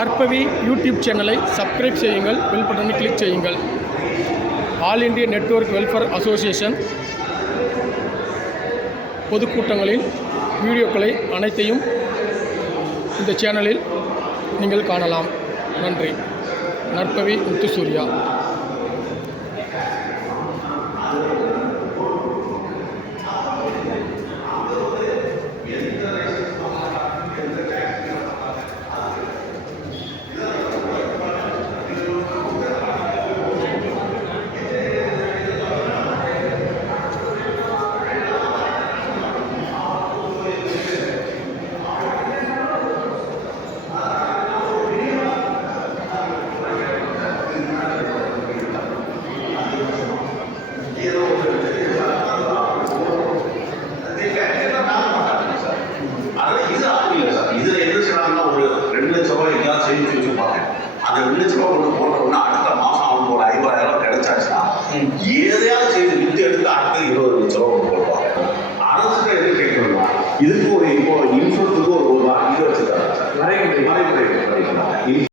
நற்பவி YouTube சேனலை subscribe செய்யுங்கள், bell பட்டனை கிளிக் செய்யுங்கள். All India network welfare association பொதுக்கூட்டங்களின் வீடியோக்களை அனைத்தையும் இந்த சேனலில் நீங்கள் காணலாம். நன்றி. நற்பவி முத்துசூர்யா. அந்த 2 லட்ச ரூபா கொண்டு போட்டோம்னா அடுத்த மாதம் அவனுக்கு ஒரு 50,000 கிடைச்சாச்சுன்னா எதையாவது செய்து வித்து எடுத்து அடுத்து 20